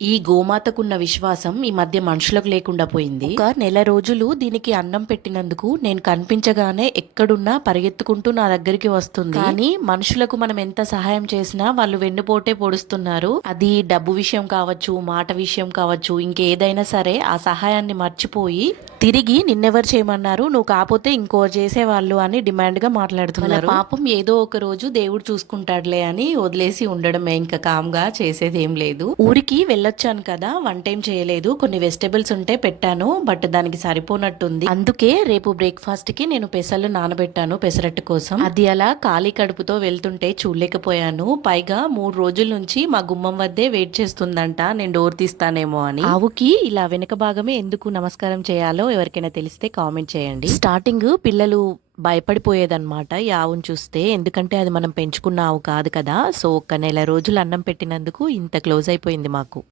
ఈ గోమాతకున్న విశ్వాసం ఈ మధ్య మనుషులకు లేకుండా పోయింది. ఒక నెల రోజులు దీనికి అన్నం పెట్టినందుకు నేను కనిపించగానే ఎక్కడున్నా పరిగెత్తుకుంటూ నా దగ్గరికి వస్తుంది. కానీ మనుషులకు మనం ఎంత సహాయం చేసినా వాళ్ళు వెన్నుపోటే పొడుస్తున్నారు. అది డబ్బు విషయం కావచ్చు, మాట విషయం కావచ్చు, ఇంకేదైనా సరే ఆ సహాయాన్ని మర్చిపోయి తిరిగి నిన్నెవరు చేయమన్నారు, నువ్వు కాకపోతే ఇంకోరు చేసేవాళ్ళు అని డిమాండ్ గా మాట్లాడుతున్నారు. పాపం ఏదో ఒక రోజు దేవుడు చూసుకుంటాడులే అని వదిలేసి ఉండడమే, ఇంకా కామ్గా చేసేది ఏం లేదు. ఊరికి వెళ్ళొచ్చాను కదా, వన్ టైం చేయలేదు, కొన్ని వెజిటబుల్స్ ఉంటే పెట్టాను, బట్ దానికి సరిపోనట్టుంది. అందుకే రేపు బ్రేక్ఫాస్ట్ కి నేను పెసలు నానబెట్టాను పెసరట్టు కోసం. అది అలా ఖాళీ కడుపుతో వెళ్తుంటే చూడలేకపోయాను. పైగా 3 రోజుల నుంచి మా గుమ్మం వద్దే వెయిట్ చేస్తుందంట నేను డోర్ తీస్తానేమో అని. ఆవుకి ఇలా వెనక భాగమే ఎందుకు నమస్కారం చేయాలో ఎవరికైనా తెలిస్తే కామెంట్ చేయండి. స్టార్టింగ్ పిల్లలు భయపడిపోయేదన్నమాట ఈ ఆవును చూస్తే, ఎందుకంటే అది మనం పెంచుకున్న ఆవు కాదు కదా. సో ఒక నెల రోజులు అన్నం పెట్టినందుకు ఇంత క్లోజ్ అయిపోయింది మాకు.